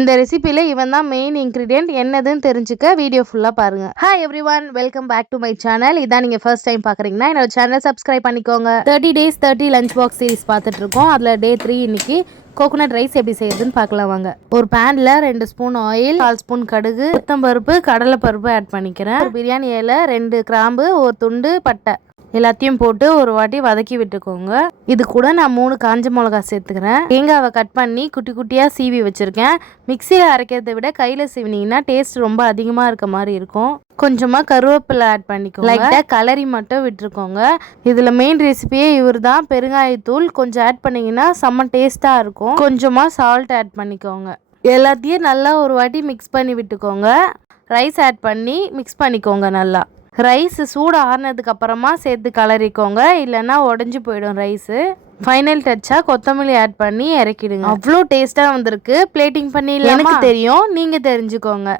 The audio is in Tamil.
இந்த ரெசிபியில் இவன் தான் மெயின் இன்க்ரீடியன்ட். என்னதுன்னு தெரிஞ்சுக்க வீடியோ ஃபுல்லாக பாருங்க. Hi everyone, welcome back to my channel. இதான் நீங்கள் ஃபர்ஸ்ட் டைம் பார்க்குறீங்கன்னா என்னோட சேனலை சப்ஸ்கிரைப் பண்ணிக்கோங்க. 30 days 30 லஞ்ச் பாக்ஸ் சீரிஸ் பார்த்துட்டு இருக்கோம். அதில் டே 3 இன்னைக்கு கோகோனட் ரைஸ் எப்படி செய்யறதுன்னு பார்க்கலாம் வாங்க. ஒரு பேனில் 2 ஸ்பூன் ஆயில், 4 ஸ்பூன் கடுகு, உளுத்தம்பருப்பு, கடலைப்பருப்பு ஆட் பண்ணிக்கிறேன். ஒரு பிரியாணி இலை, 2 கிராம்பு, ஒரு துண்டு பட்டை எல்லாத்தையும் போட்டு ஒரு வாட்டி வதக்கி விட்டுக்கோங்க. இது கூட நான் 3 காஞ்ச மிளகா சேர்த்துக்கிறேன். தேங்காவை கட் பண்ணி குட்டி குட்டியாக சீவி வச்சுருக்கேன். மிக்சியில் அரைக்கிறத விட கையில் சீவினீங்கன்னா டேஸ்ட் ரொம்ப அதிகமாக இருக்க மாதிரி இருக்கும். கொஞ்சமாக கருவேப்பிலை ஆட் பண்ணிக்கோங்க. லைட்டாக கலரி மட்டும் விட்டுருக்கோங்க. இதில் மெயின் ரெசிபியே இவர் தான். பெருங்காயத்தூள் கொஞ்சம் ஆட் பண்ணிங்கன்னா செம்ம டேஸ்ட்டாக இருக்கும். கொஞ்சமாக சால்ட் ஆட் பண்ணிக்கோங்க. எல்லாத்தையும் நல்லா ஒரு வாட்டி மிக்ஸ் பண்ணி விட்டுக்கோங்க. ரைஸ் ஆட் பண்ணி மிக்ஸ் பண்ணிக்கோங்க. நல்லா ரைஸ் சூடு ஆறுனதுக்கு அப்புறமா சேர்த்து கலரிக்கோங்க, இல்லைன்னா உடஞ்சி போயிடும் ரைஸு. ஃபைனல் டச்சாக கொத்தமல்லி ஆட் பண்ணி இறக்கிடுங்க. அவ்வளோ டேஸ்ட்டாக வந்திருக்கு. பிளேட்டிங் பண்ணி எனக்கு தெரியும், நீங்கள் தெரிஞ்சுக்கோங்க.